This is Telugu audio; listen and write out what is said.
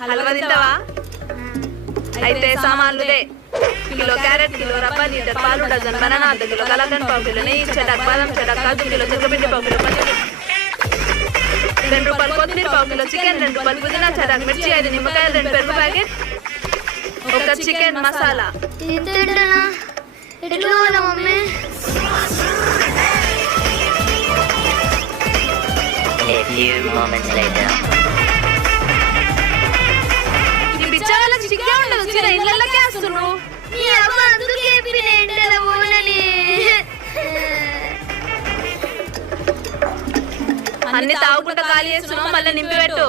హల్వా తింటావా? అయితే సామాన్లుదే: కిలో క్యారెట్, కిలో రవ్వ, లీటర్ పాలు, డజన్ బనానా, అర్ధ కిలో కలాకండ్, పావు కిలో నెయ్యి, చెడాక్ బాదం, చెడాక్ కాజు, కిలో చెక్కపిండి, పావు కిలో పన్నీర్, ₹2 కొత్తిమీర, పావు కిలో చికెన్, ₹2 పుదీనా, చెడాక్ మిర్చి, 5 నిమ్మకాయలు, 2 పెరుగు packet, 1 chicken masala. A few moments later. ఈ బిచ్చారాలకు చిక్కే ఉండదు. చిన్న ఇళ్ళకి వేస్తున్నావు. అన్ని తాగుకుంటా ఖాళీ చేస్తున్నావు. మళ్ళీ నింపి పెట్టు.